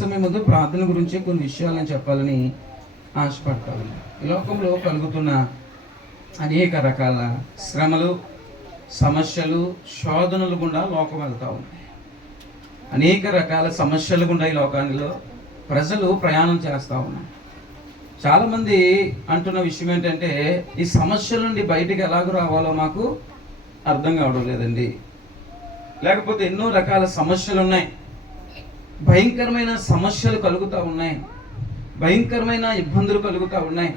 సమయం ముందు ప్రార్థన గురించి కొన్ని విషయాలు నేను చెప్పాలని ఆశపడతాను. ఈ లోకంలో కలుగుతున్న అనేక రకాల శ్రమలు, సమస్యలు, శోధనలు గుండా లోకం వెళ్తూ ఉన్నాయి. అనేక రకాల సమస్యలు గుండా ఈ లోకాల్లో ప్రజలు ప్రయాణం చేస్తూ ఉన్నారు. చాలామంది అంటున్న విషయం ఏంటంటే, ఈ సమస్యల నుండి బయటికి ఎలాగ రావాలో మాకు అర్థం కావడం లేదండి. లేకపోతే ఎన్నో రకాల సమస్యలు ఉన్నాయి, భయంకరమైన సమస్యలు కలుగుతూ ఉన్నాయి, భయంకరమైన ఇబ్బందులు కలుగుతూ ఉన్నాయి,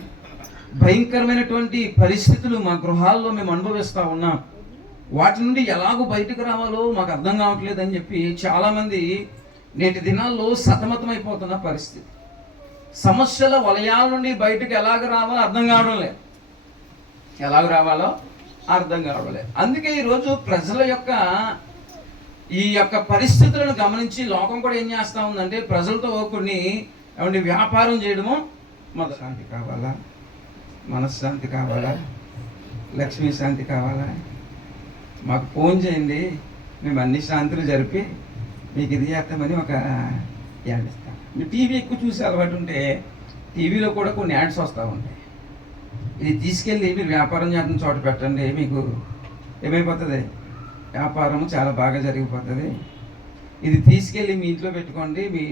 భయంకరమైనటువంటి పరిస్థితులు మా గృహాల్లో మేము అనుభవిస్తూ ఉన్నాం. వాటి నుండి ఎలాగో బయటకు రావాలో మాకు అర్థం కావట్లేదు అని చెప్పి చాలామంది నేటి దినాల్లో సతమతమైపోతున్న పరిస్థితి. సమస్యల వలయాల నుండి బయటకు ఎలాగ రావాలో అర్థం కావడం లేదు, ఎలాగ రావాలో అర్థం కావడం లేదు. అందుకే ఈరోజు ప్రజల యొక్క ఈ యొక్క పరిస్థితులను గమనించి లోకం కూడా ఏం చేస్తూ ఉందంటే, ప్రజలతో కొన్ని ఏమంటే వ్యాపారం చేయడము, శాంతి కావాలా, మనశ్శాంతి కావాలా, లక్ష్మీ శాంతి కావాలా, మాకు ఫోన్ చేయండి, మేము అన్ని శాంతులు జరిపి మీకు ఇది చేస్తామని ఒక యాడ్ ఇస్తాం. మీరు టీవీ ఎక్కువ చూసే అలవాటు ఉంటే టీవీలో కూడా కొన్ని యాడ్స్ వస్తూ ఉంటాయి. ఇది తీసుకెళ్ళి మీరు వ్యాపారం చేస్తున్న చోట పెట్టండి, మీకు ఏమైపోతుంది, వ్యాపారం చాలా బాగా జరిగిపోతుంది. ఇది తీసుకెళ్ళి మీ ఇంట్లో పెట్టుకోండి, మీ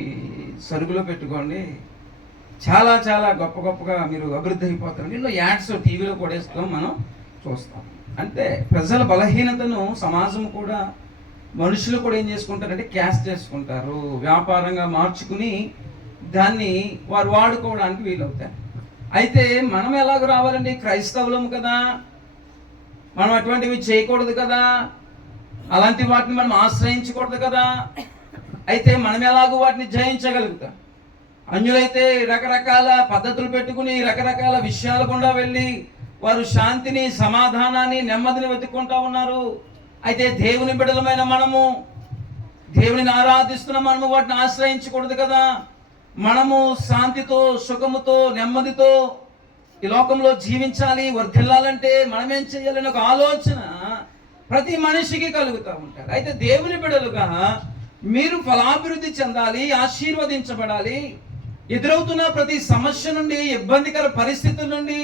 సరుకులో పెట్టుకోండి, చాలా చాలా గొప్ప గొప్పగా మీరు అభివృద్ధి అయిపోతారు. ఇంట్లో యాడ్స్ టీవీలో కూడా వేస్తాం, మనం చూస్తాం. అంటే ప్రజల బలహీనతను సమాజం కూడా, మనుషులు కూడా ఏం చేసుకుంటారంటే క్యాష్ చేసుకుంటారు, వ్యాపారంగా మార్చుకుని దాన్ని వారు వాడుకోవడానికి వీలవుతారు. అయితే మనం ఎలాగ రావాలండి? క్రైస్తవులము కదా, మనం అటువంటివి చేయకూడదు కదా, అలాంటి వాటిని మనం ఆశ్రయించకూడదు కదా. అయితే మనం ఎలాగో వాటిని జయించగలుగుతాం? అన్యులైతే రకరకాల పద్ధతులు పెట్టుకుని రకరకాల విషయాల గుండా వెళ్ళి వారు శాంతిని, సమాధానాన్ని, నెమ్మదిని వెతుక్కుంటా ఉన్నారు. అయితే దేవుని బిడ్డలమైన మనము, దేవునిని ఆరాధిస్తున్న మనము వాటిని ఆశ్రయించకూడదు కదా. మనము శాంతితో, సుఖముతో, నెమ్మదితో ఈ లోకంలో జీవించాలి, వర్ధిల్లాలంటే మనమేం చేయాలని ఒక ఆలోచన ప్రతి మనిషికి కలుగుతూ ఉంటారు. అయితే దేవుని బిడ్డలుగా మీరు ఫలాభివృద్ధి చెందాలి, ఆశీర్వదించబడాలి. ఎదురవుతున్న ప్రతి సమస్య నుండి, ఇబ్బందికర పరిస్థితుల నుండి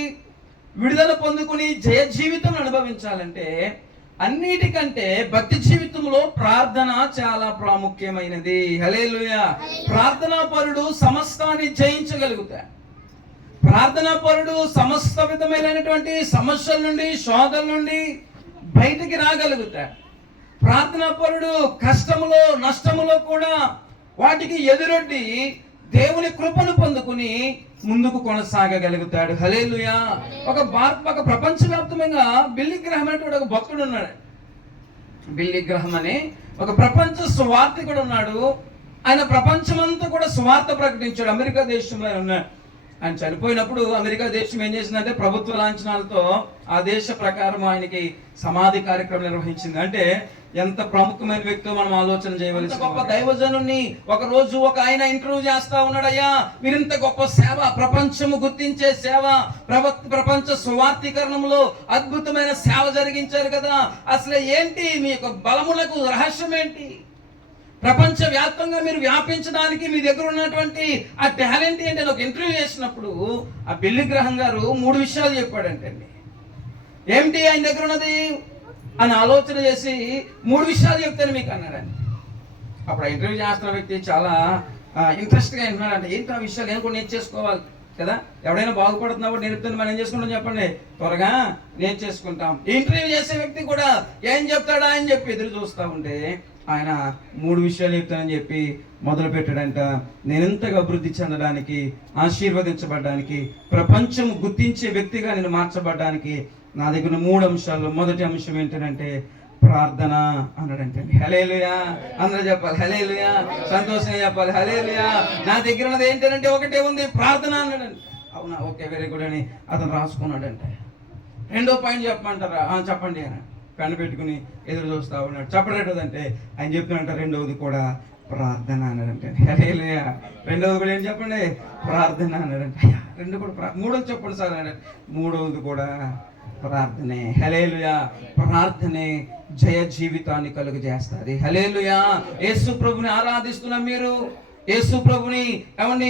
విడుదల పొందుకుని జయ జీవితం అనుభవించాలంటే అన్నిటికంటే భక్తి జీవితంలో ప్రార్థన చాలా ప్రాముఖ్యమైనది. హల్లెలూయా. ప్రార్థనా పరుడు సమస్తాన్ని జయించగలుగుతాడు. ప్రార్థనా పరుడు సమస్త విధమైనటువంటి సమస్యల నుండి, శోధల నుండి బయటికి రాగలుగుతాడు. ప్రార్థనా పరుడు కష్టములో, నష్టములో కూడా వాటికి ఎదురొడ్డి దేవుని కృపను పొందుకుని ముందుకు కొనసాగగలుగుతాడు. హల్లెలూయా. ఒక ప్రపంచవ్యాప్తంగా బిల్లీ గ్రహం అనేటువంటి ఒక భక్తుడు ఉన్నాడు. బిల్లీ గ్రహం అనే ఒక ప్రపంచ సువార్థికుడు ఉన్నాడు. ఆయన ప్రపంచమంతా కూడా సువార్త ప్రకటించాడు. అమెరికా దేశంలో ఉన్నాడు. ఆయన చనిపోయినప్పుడు అమెరికా దేశం ఏం చేసిందంటే, ప్రభుత్వ లాంఛనాలతో ఆ దేశ ప్రకారం ఆయనకి సమాధి కార్యక్రమం నిర్వహించింది. అంటే ఎంత ప్రముఖమైన వ్యక్తితో మనం ఆలోచన చేయవలసి. గొప్ప దైవజనుని ఒక రోజు ఒక ఆయన ఇంటర్వ్యూ చేస్తా ఉన్నాడయ్యా, మీరు ఇంత గొప్ప సేవ, ప్రపంచము గుర్తించే సేవ, ప్రపంచ సువార్థీకరణంలో అద్భుతమైన సేవ జరిగించారు కదా, అసలు ఏంటి మీ యొక్క బలములకు రహస్యం ఏంటి? ప్రపంచ వ్యాప్తంగా మీరు వ్యాపించడానికి మీ దగ్గర ఉన్నటువంటి ఆ టాలెంట్ ఏంటి అని ఒక ఇంటర్వ్యూ చేసినప్పుడు ఆ బిల్లీ గ్రహం గారు 3 విషయాలు చెప్పాడంటండి. ఏమిటి ఆయన దగ్గర ఉన్నది అని ఆలోచన చేసి 3 విషయాలు చెప్తాను మీకు అన్నాడండి. అప్పుడు ఆ ఇంటర్వ్యూ చేస్తున్న వ్యక్తి చాలా ఇంట్రెస్ట్గా వింటున్నాడంటే, ఏంటి ఆ విషయాలు నేను కూడా నేర్చేసుకోవాలి కదా, ఎవడైనా బాగుపడుతున్నప్పుడు నేర్పుతాను, మనం ఏం చేసుకుంటాం చెప్పండి, త్వరగా నేర్చేసుకుంటాం. ఇంటర్వ్యూ చేసే వ్యక్తి కూడా ఏం చెప్తాడా అని చెప్పి ఎదురు చూస్తూ ఉంటే ఆయన 3 విషయాలు చెప్తానని చెప్పి మొదలు పెట్టాడంట. నేను ఎంతగా అభివృద్ధి చెందడానికి, ఆశీర్వదించబడడానికి, ప్రపంచం గుర్తించే వ్యక్తిగా నేను మార్చబడడానికి నా దగ్గర 3 అంశాలు. మొదటి అంశం ఏంటంటే ప్రార్థన అన్నాడంటే. హల్లెలూయా. అందరూ చెప్పాలి హల్లెలూయా. సంతోషంగా చెప్పాలి హల్లెలూయా. నా దగ్గర ఉన్నది ఏంటంటే ఒకటే ఉంది, ప్రార్థన అన్నాడండి. అవునా, ఓకే, వెరీ గుడ్ అని అతను రాసుకున్నాడంటే. 2వ పాయింట్ చెప్పమంటారా? చెప్పండి అని కన్ను పెట్టుకుని ఎదురు చూస్తా ఉన్నాడు. చెప్పలేదంటే ఆయన చెప్తున్నట్ట 2వది కూడా ప్రార్థన అన్నాడంటే. హల్లెలూయా. 2వది కూడా ఏం చెప్పండి, ప్రార్థన అన్నాడంటే. 2 కూడా 3వది చెప్పండి సార్ అన్నాడు. 3వది కూడా ప్రార్థనే. హల్లెలూయా. ప్రార్థనే జయ జీవితాన్ని కలుగజేస్తుంది. హల్లెలూయా. యేసు ప్రభుని ఆరాధిస్తున్న మీరు యేసు ప్రభుని ఏమండి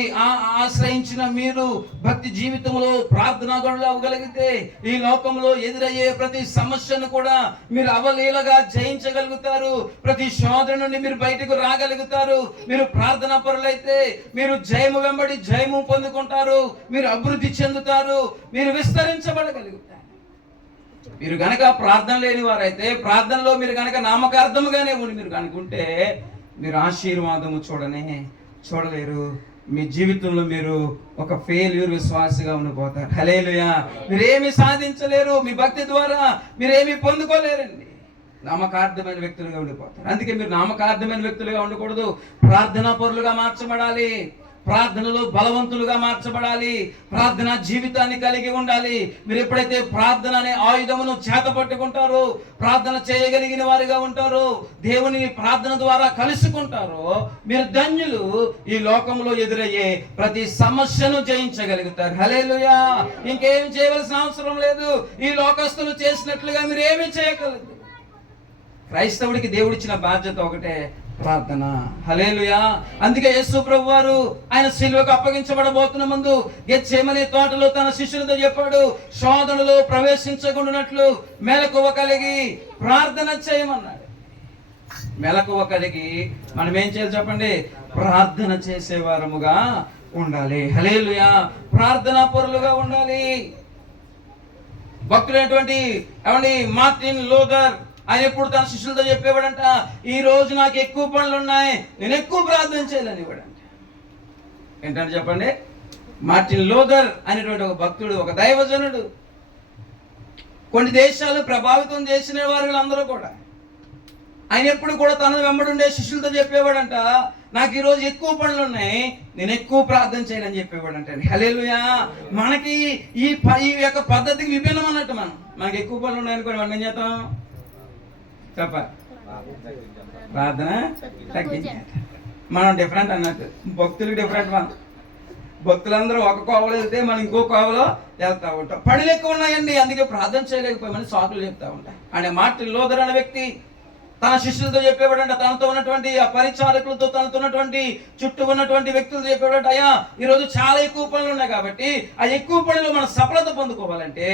ఆశ్రయించిన మీరు భక్తి జీవితంలో ప్రార్థనా గనులు అవ్వగలిగితే ఈ లోకంలో ఎదురయ్యే ప్రతి సమస్యను కూడా మీరు అవలీలగా జయించగలుగుతారు. ప్రతి శోధన నుండి మీరు బయటకు రాగలుగుతారు. మీరు ప్రార్థనా పరులైతే మీరు జయము వెంబడి జయము పొందుకుంటారు. మీరు అభివృద్ధి చెందుతారు. మీరు విస్తరించబడగలుగుతారు. మీరు గనక ప్రార్థన లేని వారైతే, ప్రార్థనలో మీరు గనక నామకార్థముగానే ఉండి మీరు కనుకుంటే మీరు ఆశీర్వాదము చూడలేరు. మీ జీవితంలో మీరు ఒక ఫెయిల్యూర్ విశ్వాసిగా ఉండిపోతారు. హల్లెలూయా. మీరేమి సాధించలేరు. మీ భక్తి ద్వారా మీరేమి పొందుకోలేరండి. నామకార్థమైన వ్యక్తులుగా ఉండిపోతారు. అందుకే మీరు నామకార్థమైన వ్యక్తులుగా ఉండకూడదు. ప్రార్థనా పరులుగా మార్చబడాలి. ప్రార్థనలో బలవంతులుగా మార్చబడాలి. ప్రార్థన జీవితాన్ని కలిగి ఉండాలి. మీరు ఎప్పుడైతే ప్రార్థన అనే ఆయుధమును చేత పట్టుకుంటారో, ప్రార్థన చేయగలిగిన వారిగా ఉంటారో, దేవుని ప్రార్థన ద్వారా కలుసుకుంటారో, మీరు ధన్యులు. ఈ లోకంలో ఎదురయ్యే ప్రతి సమస్యను జయించగలుగుతారు. హల్లెలూయా. ఇంకేమి చేయవలసిన అవసరం లేదు. ఈ లోకస్తులు చేసినట్లుగా మీరు ఏమీ చేయగలరు. క్రైస్తవుడికి దేవుడిచ్చిన బాధ్యత ఒకటే, ప్రార్థన. హల్లెలూయా. అందుకే యేసు ప్రభు వారు ఆయన సిలువకు అప్పగించబడబోతున్న ముందు గెత్సేమనే తోటలో తన శిష్యులతో చెప్పాడు, శోధనలో ప్రవేశించకుండానట్లు మెలకువ కలిగి ప్రార్థన చేయమన్నాడు. మెలకువ కలిగి మనం ఏం చేయాలి చెప్పండి? ప్రార్థన చేసేవారముగా ఉండాలి. హల్లెలూయా. ప్రార్థనా పరులుగా ఉండాలి. భక్తులైనటువంటి మార్టిన్ లూథర్ ఆయన ఎప్పుడు తన శిష్యులతో చెప్పేవాడంట, ఈ రోజు నాకు ఎక్కువ పనులు ఉన్నాయి, నేను ఎక్కువ ప్రార్థన చేయాలని ఇవ్వడంట. ఏంటంటే చెప్పండి, మార్టిన్ లూథర్ అనేటువంటి ఒక భక్తుడు, ఒక దైవజనుడు, కొన్ని దేశాలు ప్రభావితం చేసిన వారు అందరూ కూడా, ఆయన ఎప్పుడు కూడా తన వెంబడుండే శిష్యులతో చెప్పేవాడంట, నాకు ఈ రోజు ఎక్కువ పనులు ఉన్నాయి, నేను ఎక్కువ ప్రార్థన చేయాలని చెప్పేవాడంట. హల్లెలూయా. మనకి ఈ యొక్క పద్ధతికి విభిన్నం అన్నట్టు. మనకి ఎక్కువ పనులు ఉన్నాయనుకోండి, మనం ఏం చేస్తాం చెప్ప ప్రార్థన తగ్గించాలి. మనం డిఫరెంట్ అన్నట్టు, భక్తులు డిఫరెంట్. మనం భక్తులందరూ ఒక కోవలో వెళ్తే మనం ఇంకో కోవలో వెళ్తా ఉంటాం. పనులు ఎక్కువ ఉన్నాయండి, అందుకే ప్రార్థన చేయలేకపోయామని సాకులు చెప్తా ఉంటాం. ఆయన మార్టిన్ లూథర్ అనే వ్యక్తి తన శిష్యులతో చెప్పేవాడంట, తనతో ఉన్నటువంటి ఆ పరిచారకులతో, తనతో ఉన్నటువంటి చుట్టూ ఉన్నటువంటి వ్యక్తులతో చెప్పేవాడంట, అయ్యా ఈరోజు చాలా ఎక్కువ పనులు ఉన్నాయి కాబట్టి ఆ ఎక్కువ పనులు మనం సఫలత పొందుకోవాలంటే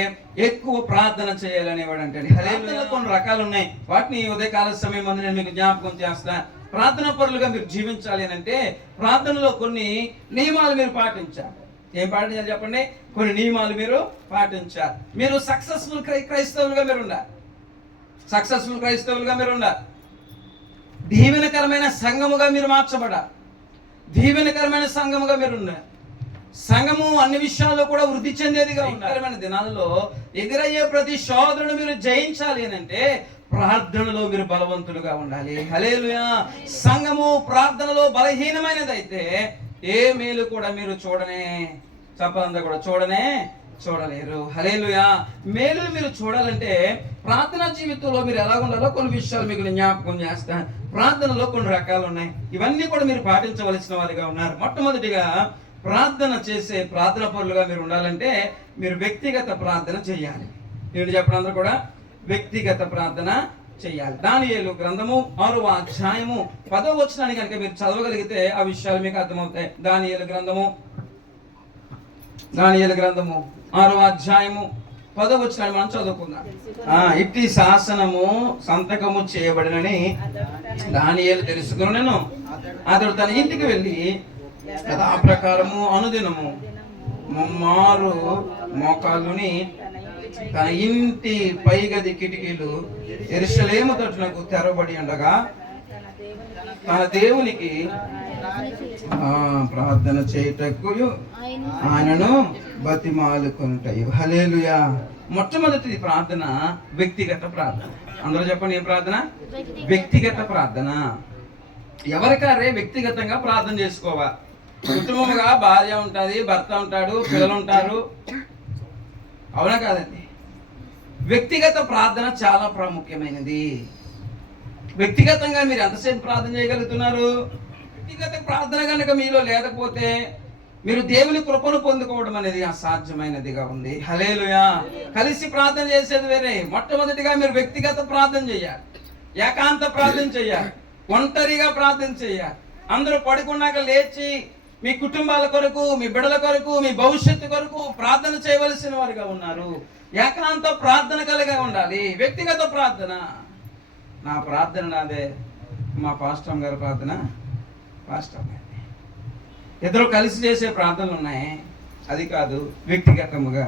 ఎక్కువ ప్రార్థన చేయాలనేవాడంటే. హల్లెలూయా. కొన్ని రకాలు ఉన్నాయి, వాటిని ఉదయకాల సమయం ముందు నేను మీకు జ్ఞాపకం చేస్తా. ప్రార్థన పరులుగా మీరు జీవించాలి అని అంటే ప్రార్థనలో కొన్ని నియమాలు మీరు పాటించాలి. ఏం పాటించాలి చెప్పండి? కొన్ని నియమాలు మీరు పాటించాలి. మీరు సక్సెస్ఫుల్ క్రైస్తవులుగా మీరు ఉండాలి. సక్సెస్ఫుల్ క్రైస్తవులుగా మీరు ఉండాలి. దీవెనకరమైన సంఘముగా మీరు మార్చబడాలి. దీవెనకరమైన సంఘముగా మీరు ఉండాలి. సంఘము అన్ని విషయాల్లో కూడా వృద్ధి చెందేదిగా ఉండాలి. దినాలలో ఎదురయ్యే ప్రతి శోధనను మీరు జయించాలి అని అంటే ప్రార్థనలో మీరు బలవంతులుగా ఉండాలి. హల్లెలూయా. సంఘము ప్రార్థనలో బలహీనమైనది అయితే ఏ మేలు కూడా మీరు చెప్పాలంతా కూడా చూడలేరు. హల్లెలూయా. మేలు మీరు చూడాలంటే ప్రార్థనా జీవితంలో మీరు ఎలా ఉండాలో కొన్ని విషయాలు మీకు జ్ఞాపకం చేస్తాను. ప్రార్థనలో కొన్ని రకాలు ఉన్నాయి, ఇవన్నీ కూడా మీరు పాటించవలసిన వారిగా ఉన్నారు. మొట్టమొదటిగా ప్రార్థన చేసే ప్రార్థన పరులుగా మీరు ఉండాలంటే మీరు వ్యక్తిగత ప్రార్థన చేయాలి. ఏంటి చెప్పండి? అందరూ కూడా వ్యక్తిగత ప్రార్థన చేయాలి. దానియేలు గ్రంథము 6వ అధ్యాయము 10వ వచనాన్ని కనుక మీరు చదవగలిగితే ఆ విషయాలు మీకు అర్థమవుతాయి. దానియేలు గ్రంథము 6వ అధ్యాయము 10వ వచనాన్ని మనం చదువుకుందాం. ఇట్టి శాసనము సంతకము చేయబడినని దానియేలు తెలుసుకున్నాను. అతడు తన ఇంటికి వెళ్ళి ఆ ప్రకారము అనుదినము ముమ్మారు మోకాళ్ళుని తన ఇంటి పైగది కిటికీలు యెరూషలేము తట్టునకు తెరవబడి ఉండగా తన దేవునికి ప్రార్థన చేయుటకు ఆయనను బతిమాలుకొనుటయు. హల్లెలూయా. మొట్టమొదటిది ప్రార్థన వ్యక్తిగత ప్రార్థన. అందరూ చెప్పండి, ఏం ప్రార్థన? వ్యక్తిగత ప్రార్థన. ఎవరికారే వ్యక్తిగతంగా ప్రార్థన చేసుకోవాలి. కుటుంబముగా భార్య ఉంటుంది, భర్త ఉంటాడు, పిల్లలు ఉంటారు, అవునా కాదండి? వ్యక్తిగత ప్రార్థన చాలా ప్రాముఖ్యమైనది. వ్యక్తిగతంగా మీరు ఎంతసేపు ప్రార్థన చేయగలుగుతున్నారు? వ్యక్తిగత ప్రార్థన కనుక మీలో లేకపోతే మీరు దేవుని కృపను పొందుకోవడం అనేది అసాధ్యమైనదిగా ఉంది. హల్లెలూయా. కలిసి ప్రార్థన చేసేది వేరే. మొట్టమొదటిగా మీరు వ్యక్తిగత ప్రార్థన చేయాలి, ఏకాంత ప్రార్థన చేయాలి, ఒంటరిగా ప్రార్థన చేయాలి. అందరూ పడుకున్నాక లేచి మీ కుటుంబాల కొరకు, మీ బిడ్డల కొరకు, మీ భవిష్యత్తు కొరకు ప్రార్థన చేయవలసిన వారుగా ఉన్నారు. ఏకాంత ప్రార్థన కలిగి ఉండాలి. వ్యక్తిగత ప్రార్థన, నా ప్రార్థన నాదే, మా పాస్టర్ గారి ప్రార్థన పాస్టర్ గారి, ఇద్దరు కలిసి చేసే ప్రార్థనలు ఉన్నాయి. అది కాదు, వ్యక్తిగతముగా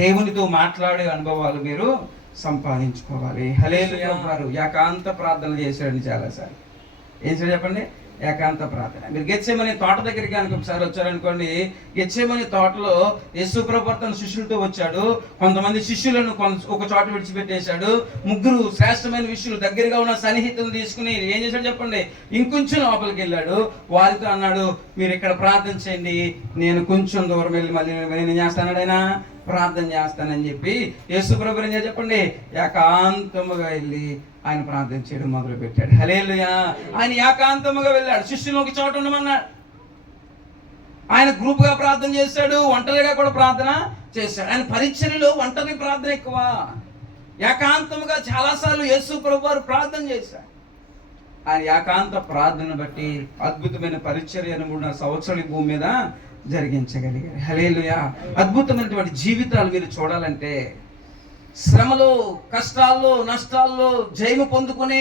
దేవునితో మాట్లాడే అనుభవాలు మీరు సంపాదించుకోవాలి. హల్లెలూయా. వారు ఏకాంత ప్రార్థన చేశాడని చాలాసార్లు. ఏం చేయాలి చెప్పండి? ఏకాంత ప్రార్థన. మీరు గెత్సేమనే తోట దగ్గరికి కనుక ఒకసారి వచ్చారనుకోండి, గెత్సేమనే తోటలో యేసు ప్రభువు తన శిష్యులతో వచ్చాడు. కొంతమంది శిష్యులను ఒక చోట విడిచిపెట్టేశాడు. ముగ్గురు శ్రేష్టమైన విషయాలు దగ్గరగా ఉన్న సన్నిహితులను తీసుకుని ఏం చేశాడు చెప్పండి? ఇంకొంచెం లోపలికి వెళ్ళాడు. వారితో అన్నాడు, మీరు ఇక్కడ ప్రార్థన చేయండి, నేను కొంచెం దూరం వెళ్ళి మళ్ళీ నేను చేస్తాను, ఆయన ప్రార్థన చేస్తానని చెప్పి యేసు ప్రభువు ఏం చేయాలి చెప్పండి? ఏకాంతముగా వెళ్ళి ఆయన ప్రార్థన చేయడం మొదలు పెట్టాడు. హల్లెలూయా. ఆయన ఏకాంతముగా వెళ్ళాడు. శిష్యులు ఒక చోట ఉండమన్నాడు. ఆయన గ్రూప్గా ప్రార్థన చేశాడు, ఒంటరిగా కూడా ప్రార్థన చేశాడు. ఆయన పరిచర్యలో ఒంటరి ప్రార్థన ఎక్కువ. ఏకాంతముగా చాలాసార్లు యేసు ప్రభువు వారు ప్రార్థన చేశారు. ఆయన ఏకాంత ప్రార్థన బట్టి అద్భుతమైన పరిచర్యను 3.5 సంవత్సరాలు ఈ భూమి మీద జరిగించగలిగారు. హల్లెలూయా. అద్భుతమైనటువంటి జీవితాలు మీరు చూడాలంటే, శ్రమలో, కష్టాల్లో, నష్టాల్లో జయము పొందుకునే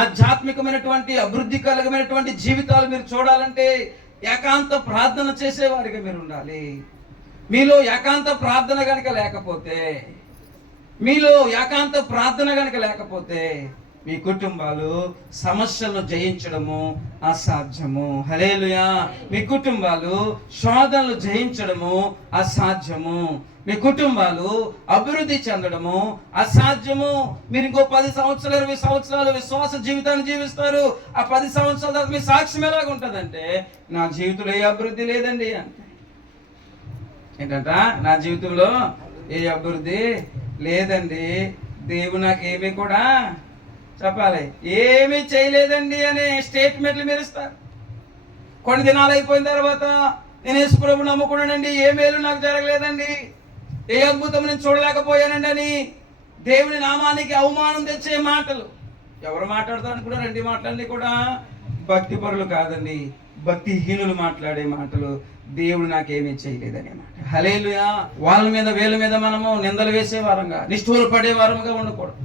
ఆధ్యాత్మికమైనటువంటి అభివృద్ధి కలగమైనటువంటి జీవితాలు మీరు చూడాలంటే ఏకాంత ప్రార్థన చేసేవారిగా మీరు ఉండాలి. మీలో ఏకాంత ప్రార్థన కనుక లేకపోతే, మీ కుటుంబాలు సమస్యలను జయించడము అసాధ్యము. హల్లెలూయా. మీ కుటుంబాలు శోధనలు జయించడము అసాధ్యము. మీ కుటుంబాలు అభివృద్ధి చెందడము అసాధ్యము. మీరు ఇంకో 10 సంవత్సరాలు 20 సంవత్సరాలు విశ్వాస జీవితాన్ని జీవిస్తారు. ఆ 10 సంవత్సరాల తర్వాత మీ సాక్ష్యం ఎలాగ ఉంటుందంటే, నా జీవితంలో ఏ అభివృద్ధి లేదండి అంటే. ఏంటంట? నా జీవితంలో ఏ అభివృద్ధి లేదండి, దేవుడు నాకు ఏమీ కూడా చెప్పాలి ఏమీ చేయలేదండి అనే స్టేట్మెంట్లు మీరు ఇస్తారు. కొన్ని దినాలు అయిపోయిన తర్వాత, నేను యేసు ప్రభువుని నమ్ముకున్నానండి, ఏ మేలు నాకు జరగలేదండి, ఏ అద్భుతం నేను చూడలేకపోయానండి అని దేవుని నామానికి అవమానం తెచ్చే మాటలు ఎవరు మాట్లాడతారు అనుకున్నారండి? మాటలన్నీ కూడా భక్తి పరులు కాదండి, భక్తిహీనులు మాట్లాడే మాటలు. దేవుడు నాకేమీ చేయలేదనే మాట. హల్లెలూయా. వాళ్ళ మీద వీళ్ళ మీద మనము నిందలు వేసే వారంగా, నిష్ఠూర పడే వారముగా ఉండకూడదు.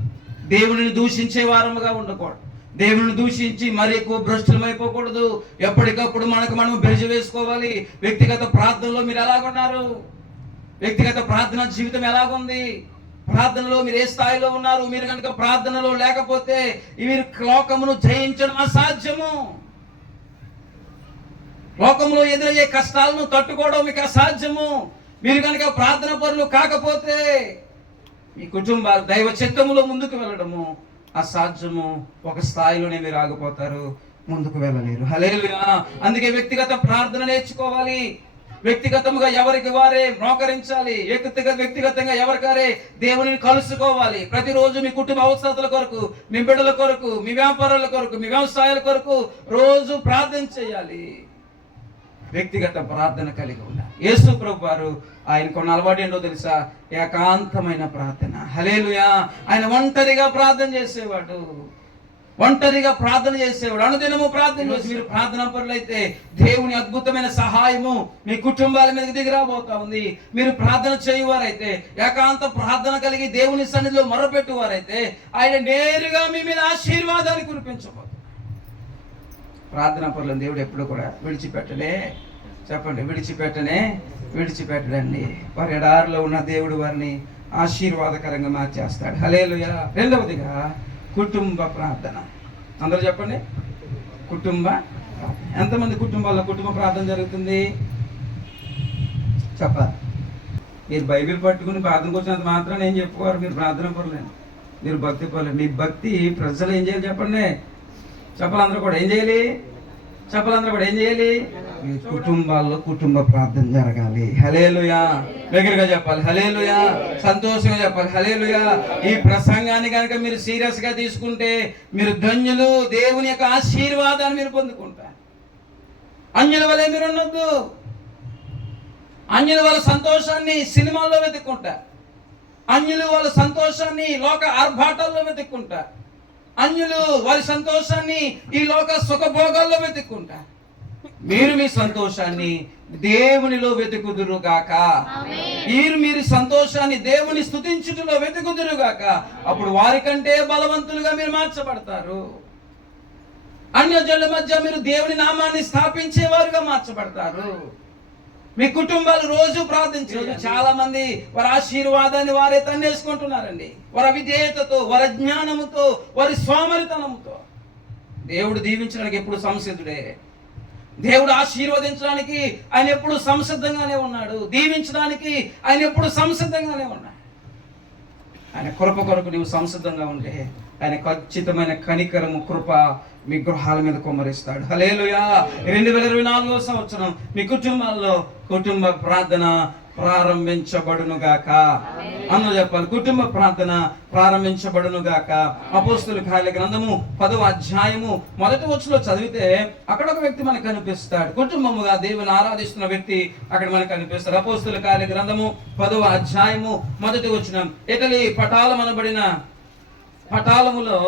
దేవుడిని దూషించే వారముగా ఉండకూడదు. దేవుని దూషించి మరి ఎక్కువ భ్రష్టులమైపోకూడదు. ఎప్పటికప్పుడు మనం బెరిజి వేసుకోవాలి. వ్యక్తిగత ప్రార్థనలో మీరు ఎలాగున్నారు? వ్యక్తిగత ప్రార్థన జీవితం ఎలాగుంది? ప్రార్థనలో మీరు ఏ స్థాయిలో ఉన్నారు? మీరు కనుక ప్రార్థనలో లేకపోతే మీరు లోకమును జయించడం అసాధ్యము. లోకంలో ఎదురయ్యే కష్టాలను తట్టుకోవడం మీకు అసాధ్యము. మీరు కనుక ప్రార్థన పరులు కాకపోతే మీ కుటుంబాలు దైవ చిత్తములో ముందుకు వెళ్ళడము అసాధ్యము. ఒక స్థాయిలోనే మీరు ఆగిపోతారు, ముందుకు వెళ్ళలేరు. హల్లెలూయా. అందుకే వ్యక్తిగత ప్రార్థన నేర్చుకోవాలి. వ్యక్తిగతంగా ఎవరికి వారే మోకరించాలి. వ్యక్తిగతంగా ఎవరికారే దేవునిని కలుసుకోవాలి. ప్రతిరోజు మీ కుటుంబ అవసరాల కొరకు, మీ బిడ్డల కొరకు, మీ వ్యాపారాల కొరకు, మీ వ్యవసాయాల కొరకు రోజు ప్రార్థన చేయాలి. వ్యక్తిగత ప్రార్థన కలిగి ఉండాలి. యేసు ప్రభువు వారు ఆయన కొన్న అలవాటు ఏంటో తెలుసా? ఏకాంతమైన ప్రార్థన. హల్లెలూయా. ఆయన ఒంటరిగా ప్రార్థన చేసేవాడు. అనుదినము ప్రార్థన చేసి మీరు ప్రార్థనా పరులైతే దేవుని అద్భుతమైన సహాయము మీ కుటుంబాల మీద దిగిరాబోతా ఉంది. మీరు ప్రార్థన చేయువారైతే, ఏకాంత ప్రార్థన కలిగి దేవుని సన్నిధిలో మొరపెట్టువారైతే ఆయన నేరుగా మీ మీద ఆశీర్వాదాన్ని కురిపించబోతుంది. ప్రార్థనా పరులను దేవుడు ఎప్పుడు కూడా విడిచిపెట్టలే. చెప్పండి, విడిచిపెట్టడండి. వారి ఎడారిలో ఉన్న దేవుడు వారిని ఆశీర్వాదకరంగా మార్చేస్తాడు. హల్లెలూయా. రెండవదిగా కుటుంబ ప్రార్థన. అందరూ చెప్పండి, కుటుంబ ప్రార్థన. ఎంతమంది కుటుంబాల్లో కుటుంబ ప్రార్థన జరుగుతుంది చెప్పాలి. మీరు బైబిల్ పట్టుకుని ప్రార్థనకు వచ్చినంత మాత్రం ఏం చెప్పుకోరు మీరు ప్రార్థన పరులేను, మీరు భక్తి పరులేదు. మీ భక్తి ప్రజలు ఏం చేయాలి చెప్పండి? చెప్పాలందరూ కూడా ఏం చేయాలి? మీ కుటుంబాల్లో కుటుంబ ప్రార్థన జరగాలి. హల్లెలూయా. దగ్గరగా చెప్పాలి హల్లెలూయా. సంతోషంగా చెప్పాలి హల్లెలూయా. ఈ ప్రసంగాన్ని కనుక మీరు సీరియస్ గా తీసుకుంటే మీరు ధన్యులు. దేవుని యొక్క ఆశీర్వాదాన్ని మీరు పొందుకుంటారు. అన్యుల వలె మీరు ఉండొద్దు. అన్యుల వాళ్ళ సంతోషాన్ని సినిమాల్లో వెతుక్కుంటారు. అన్యులు వాళ్ళ సంతోషాన్ని లోక ఆర్భాటాల్లో వెతుక్కుంటారు. అన్యులు వారి సంతోషాన్ని ఈ లోక సుఖభోగాల్లో వెతుక్కుంటారు. మీరు మీ సంతోషాన్ని దేవునిలో వెతుకుదురుగాక. మీరు సంతోషాన్ని దేవుని స్తుతించుటలో వెతుకుదురుగాక. అప్పుడు వారికంటే బలవంతులుగా మీరు మార్చబడతారు. అన్యజనుల మధ్య మీరు దేవుని నామాన్ని స్థాపించేవారుగా మార్చబడతారు. మీ కుటుంబాలు రోజు ప్రార్థించారు. చాలా మంది వారి ఆశీర్వాదాన్ని వారే తన్నేసుకుంటున్నారండి. వారి అవిధేయతతో, వారి జ్ఞానముతో, వారి సోమరితనముతో. దేవుడు దీవించడానికి ఎప్పుడు సంసిద్ధుడే. దేవుడు ఆశీర్వదించడానికి ఆయన ఎప్పుడు సంసిద్ధంగానే ఉన్నాడు. దీవించడానికి ఆయన ఎప్పుడు సంసిద్ధంగానే ఉన్నాడు. ఆయన కృప కొరకు నీవు సంసిద్ధంగా ఉంటే ఆయన ఖచ్చితమైన కనికరము, కృప మీ గృహాల మీద కుమ్మరిస్తాడు. హల్లెలూయా. 2024వ సంవత్సరం మీ కుటుంబాల్లో కుటుంబ ప్రార్థన ప్రారంభించబడునుగాక. అందరూ చెప్పాలి, కుటుంబ ప్రార్థన ప్రారంభించబడునుగాక. అపోస్తుల కార్యాల గ్రంథము 10వ అధ్యాయము 1వ వచనంలో చదివితే అక్కడ ఒక వ్యక్తి మనకు కనిపిస్తాడు. కుటుంబముగా దేవుని ఆరాధిస్తున్న వ్యక్తి అక్కడ మనకు కనిపిస్తాడు. అపోస్తుల కార్యాల గ్రంథము 10వ అధ్యాయము 1వ వచనం. ఇటలీ పటాలమనబడిన పటాలములో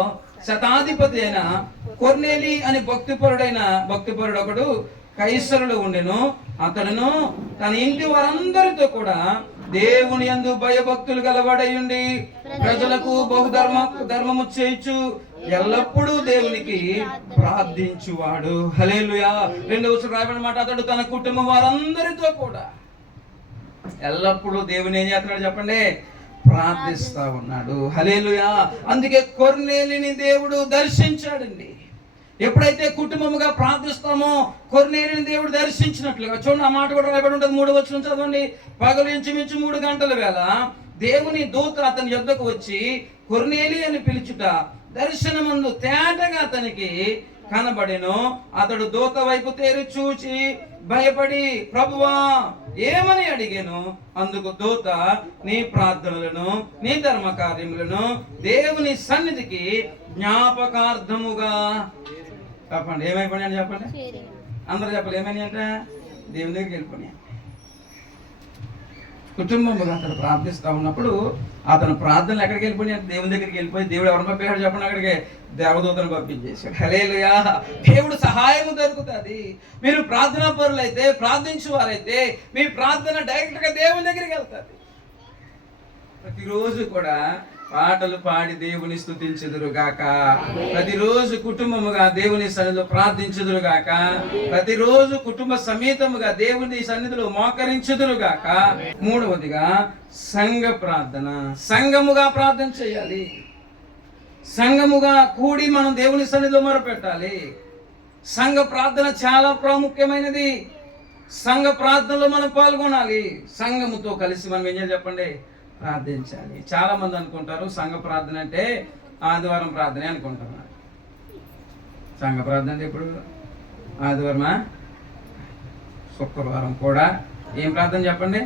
శతాధిపతి అయిన కొర్నేలి అని భక్తిపరుడు ఒకడు కైసరుడు ఉండెను. అతడును తన ఇంటి వారందరితో కూడా దేవుని యందు భయభక్తులు గలవాడయుండి ప్రజలకు ధర్మము చేయించు ఎల్లప్పుడూ దేవునికి ప్రార్థించువాడు. హల్లెలూయా. 2వ వచనం రాయబడిన మాట, అతడు తన కుటుంబం వారందరితో కూడా ఎల్లప్పుడూ దేవుని ఏం చేస్తున్నాడు చెప్పండి? ప్రార్థిస్తా ఉన్నాడు. హల్లెలూయా. అందుకే కొర్నేలిని దేవుడు దర్శించాడండి. ఎప్పుడైతే కుటుంబముగా ప్రార్థిస్తామో కొర్నేలిని దేవుడు దర్శించినట్లుగా చూడండి. ఆ మాట కూడా రాయబడి ఉంటుంది. 3వ వచనం చదవండి. పగలు ఇంచుమించు 3 గంటల వేళ దేవుని దూత అతని యొద్దకు వచ్చి కొర్నేలి అని పిలుచుట దర్శనమందు తేటగా అతనికి కనబడెను. అతడు దూత వైపు తేరి చూచి భయపడి ప్రభువా ఏమని అడిగాను. అందుకు దూత, నీ ప్రార్థనలను, నీ ధర్మ కార్యములను దేవుని సన్నిధికి జ్ఞాపకార్థముగా చెప్పండి. ఏమైపోయినాయని చెప్పండి. అందరూ చెప్పాలి ఏమైనా అంట? దేవుని దగ్గరికి వెళ్ళిపోయినాయి. కుటుంబముగా అతను ప్రార్థిస్తూ ఉన్నప్పుడు అతను ప్రార్థనలు ఎక్కడికి వెళ్ళిపోయినాయి? దేవుని దగ్గరికి వెళ్ళిపోయి దేవుడు ఎవరిని పంపించాడు చెప్పండి? అక్కడికి దేవదూతను పంపించేశాడు. హల్లెలూయా. దేవుడు సహాయము దొరుకుతుంది. మీరు ప్రార్థనా పరులైతే, ప్రార్థించేవారైతే మీ ప్రార్థన డైరెక్ట్గా దేవుని దగ్గరికి వెళ్తుంది. ప్రతిరోజు కూడా పాటలు పాడి దేవుని స్తుతించుదురుగాక. ప్రతిరోజు కుటుంబముగా దేవుని సన్నిధిలో ప్రార్థించుదురుగాక. ప్రతిరోజు కుటుంబ సమేతముగా దేవుని సన్నిధిలో మోకరించుదురుగాక. 3వదిగా సంఘ ప్రార్థన. సంఘముగా ప్రార్థన చేయాలి. సంఘముగా కూడి మనం దేవుని సన్నిధిలో మొరపెట్టాలి. సంఘ ప్రార్థన చాలా ప్రాముఖ్యమైనది. సంఘ ప్రార్థనలో మనం పాల్గొనాలి. సంఘముతో కలిసి మనం ఏం చేయాలి చెప్పండి? ప్రార్థించాలి. చాలా మంది అనుకుంటారు సంఘ ప్రార్థన అంటే ఆదివారం ప్రార్థనే అనుకుంటున్నారు. సంఘ ప్రార్థన అంటే ఇప్పుడు ఆదివారమా? శుక్రవారం కూడా ఏం ప్రార్థన చెప్పండి?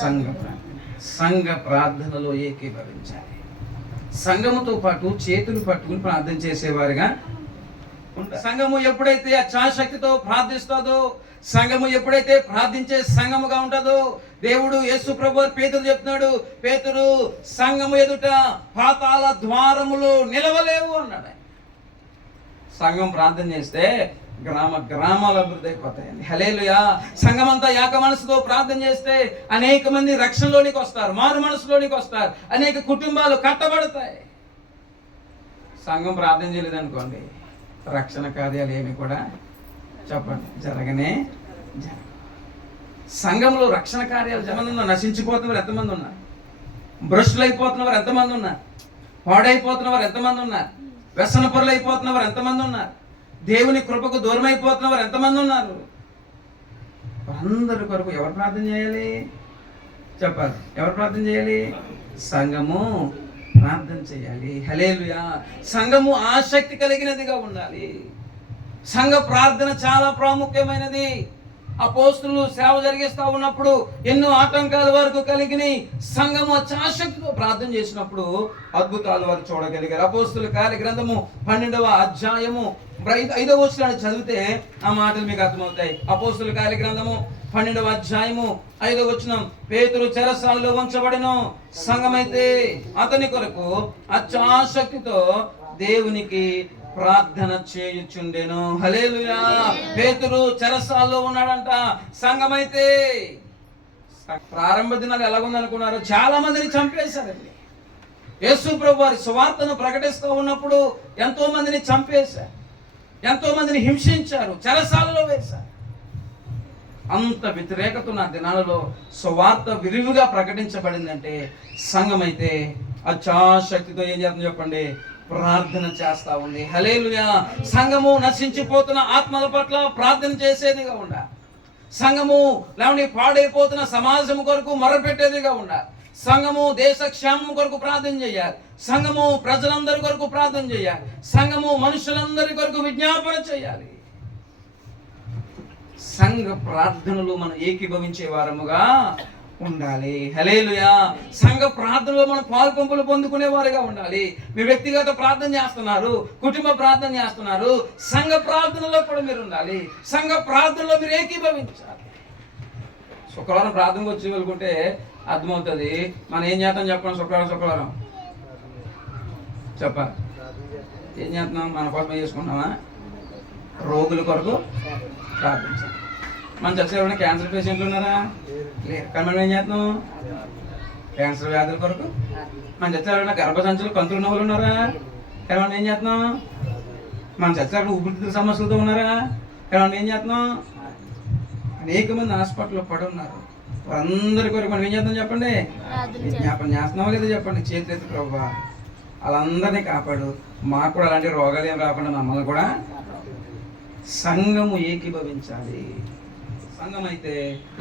సంఘ ప్రార్థన. సంఘ ప్రార్థనలో ఏకీభవించాలి. సంఘముతో పాటు చేతులు పట్టుకుని ప్రార్థన చేసేవారుగా సంఘము ఎప్పుడైతే అచ్చాశక్తితో ప్రార్థిస్తుందో, సంఘము ఎప్పుడైతే ప్రార్థించే సంఘముగా ఉంటుందో, దేవుడు యేసు ప్రభువు పేతురు చెప్తున్నాడు, పేతురు సంఘము ఎదుట పాతాళ ద్వారములు నిలవలేవు అన్నాడు. సంఘం ప్రార్థన చేస్తే గ్రామాలు అభివృద్ధి అయిపోతాయండి. హల్లెలూయా. సంఘం అంతా ఏక మనసుతో ప్రార్థన చేస్తే అనేక మంది రక్షణలోనికి వస్తారు, మారు మనసులోనికి వస్తారు, అనేక కుటుంబాలు కట్టబడతాయి. సంఘం ప్రార్థన చేయలేదు అనుకోండి, రక్షణ కార్యాలు ఏమి కూడా చెప్పండి జరగనే జరగ. సంఘంలో రక్షణ కార్యాలు జనంలో నశించిపోతున్నవారు ఎంతమంది ఉన్నారు? భ్రష్టులు అయిపోతున్నవారు ఎంతమంది ఉన్నారు? పాడైపోతున్నవారు ఎంతమంది ఉన్నారు? వ్యసన పరులు అయిపోతున్నవారు ఎంతమంది ఉన్నారు? దేవుని కృపకు దూరం అయిపోతున్నవారు ఎంతమంది ఉన్నారు? అందరి కొరకు ఎవరు ప్రార్థన చేయాలి చెప్పాలి? ఎవరు ప్రార్థన చేయాలి? సంఘము ప్రార్థన చేయాలి. హల్లెలూయా. సంఘము ఆసక్తి కలిగినదిగా ఉండాలి. సంఘ ప్రార్థన చాలా ప్రాముఖ్యమైనది. అపోస్తులు సేవ జరిగిస్తూ ఉన్నప్పుడు ఎన్నో ఆటంకాల వరకు కలిగినాయి. సంఘము ఆసక్తితో ప్రార్థన చేసినప్పుడు అద్భుతాలు వారు చూడగలిగారు. అపోస్తుల కార్య గ్రంథము 12వ అధ్యాయము 5వ వచనాన్ని చదివితే ఆ మాటలు మీకు అర్థమవుతాయి. అపోస్తుల కార్య గ్రంథము 12వ అధ్యాయము 5వ వచనం. పేతురు చెరసాలలో ఉంచబడెను. సంఘమైతే అతని కొరకు అత్యాసక్తితో దేవునికి ప్రార్థన చేయుచుండెను. హల్లెలూయా. పేతురు చెరసాల్లో ఉన్నాడంట. సంఘమైతే ప్రారంభ దినాలు ఎలాగుందనుకున్నారు? చాలా మందిని చంపేశారండి. యేసు ప్రభు వారి సువార్తను ప్రకటిస్తూ ఉన్నప్పుడు ఎంతో మందిని చంపేశారు, ఎంతో మందిని హింసించారు, చెరసాలలో వేశారు. అంత వ్యతిరేకత ఉన్న దినాలలో సువార్త విరివిగా ప్రకటించబడిందంటే సంఘమైతే అత్యాశక్తితో ఏం చేస్తుంది చెప్పండి? ప్రార్థన చేస్తా ఉంది. హల్లెలూయా. సంఘము నశించిపోతున్న ఆత్మల పట్ల ప్రార్థన చేసేదిగా ఉండాలి. సంఘము లేవని పాడైపోతున్న సమాజం కొరకు మొరపెట్టేదిగా ఉండాలి. సంఘము దేశ క్షేమం కొరకు ప్రార్థన చేయాలి. సంఘము ప్రజలందరి కొరకు ప్రార్థన చేయాలి. సంఘము మనుషులందరి కొరకు విజ్ఞాపన చేయాలి. సంఘ ప్రార్థనలు మనం ఏకీభవించే వారముగా ఉండాలి. హల్లెలూయా. సంఘ ప్రార్థనలో మనం పాల్పంపులు పొందుకునే వారుగా ఉండాలి. మీ వ్యక్తిగత ప్రార్థన చేస్తున్నారు, కుటుంబ ప్రార్థన చేస్తున్నారు, సంఘ ప్రార్థనలో కూడా మీరు ఉండాలి. సంఘ ప్రార్థనలో మీరు ఏకీభవించాలి. శుక్రవారం ప్రార్థనకు వచ్చి వెళ్ళుకుంటే అర్థమవుతుంది మనం ఏం చేస్తాం చెప్పండి. శుక్రవారం చెప్పాలి. ఏం చేస్తున్నాం? మన కోసం చేసుకున్నామా? రోగుల కొరకు ప్రార్థించాలి. మన చర్చలో ఎవరైనా క్యాన్సర్ పేషెంట్లు ఉన్నారా? లేదు. కానీ మనం ఏం చేస్తున్నాం? క్యాన్సర్ వ్యాధుల కొరకు. మన చర్చలో ఎవరైనా గర్భసంచులు కంతులు ఉన్న వాళ్ళు ఉన్నారా? కానీ మనం ఏం చేస్తున్నాం? మన చర్చలో ఊపిరితిత్తుల సమస్యలతో ఉన్నారా? కానీ మనం ఏం చేస్తున్నాం? అనేక మంది హాస్పిటల్లో పడి ఉన్నారు. వారందరి కొరకు మనం ఏం చేద్దాం చెప్పండి? విజ్ఞాపన చేస్తున్నావా లేదా చెప్పండి? చేతులెత్తి ప్రభువా వాళ్ళందరినీ కాపాడు, మాకు కూడా అలాంటి రోగాలు ఏం రాకుండా మమ్మల్ని కూడా. సంఘము ఏకీభవించాలి. సంఘం అయితే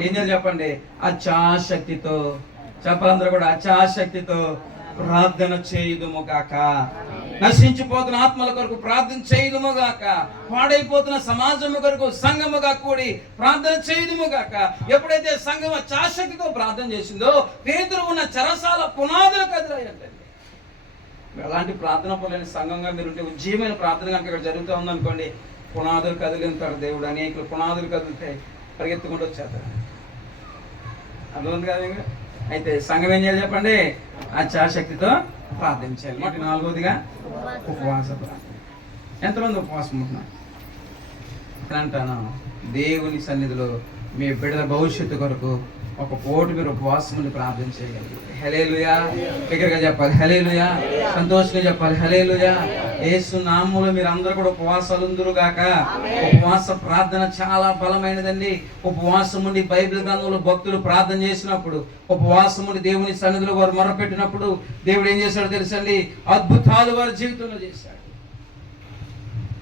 ఏం చేయాలి చెప్పండి? అత్యాశక్తితో చెప్పాలందరూ కూడా అత్యాశక్తితో ప్రార్థన చేయుదుము గాక. నశించిపోతున్న ఆత్మల కొరకు ప్రార్థన చేయుదుము గాక. పాడైపోతున్న సమాజము కొరకు సంఘముగా కూడి ప్రార్థన చేయుదుము గాక. ఎప్పుడైతే సంఘం అత్యాశక్తితో ప్రార్థన చేసిందో పేతురు ఉన్న చెరసాల పునాదులు కదిలాయంటే. అలాంటి ప్రార్థన పొందని సంఘంగా మీరుంటే ఉజ్జీవమైన ప్రార్థన కనుక ఇక్కడ జరుగుతూ ఉందనుకోండి, పునాదులు కదిలింటారు దేవుడు. అనేకులు పునాదులు కదులుతాయి, పరిగెత్తుకుంటూ వచ్చేస్తారు. అర్థమైంది కదా? అయితే సంఘం ఏం చేయాలి చెప్పండి? అత్యాశక్తితో ప్రార్థించాలి. మొదటి 4వదిగా ఉపవాస ప్రార్థన. ఎంతమంది ఉపవాసం ఉంటున్నారు అంటాను? దేవుని సన్నిధిలో మీ బిడ్డల భవిష్యత్తు కొరకు ఒక పూట మీరు ఉపవాసం ఉండి ప్రార్థన చేయగలిగి. హల్లెలూయా. దగ్గరగా చెప్పాలి హల్లెలూయా. సంతోషంగా చెప్పాలి హల్లెలూయా. యేసు నామములో మీరు అందరూ కూడా ఉపవాసాలుందురు గాక. ఉపవాస ప్రార్థన చాలా బలమైనదండి. ఉపవాసం ఉండి బైబిల్ గ్రంథంలో భక్తులు ప్రార్థన చేసినప్పుడు, ఉపవాసం ఉండి దేవుని సన్నిధిలో వారు మొరపెట్టినప్పుడు దేవుడు ఏం చేశాడో తెలుసండి? అద్భుతాలు వారి జీవితంలో చేశాడు.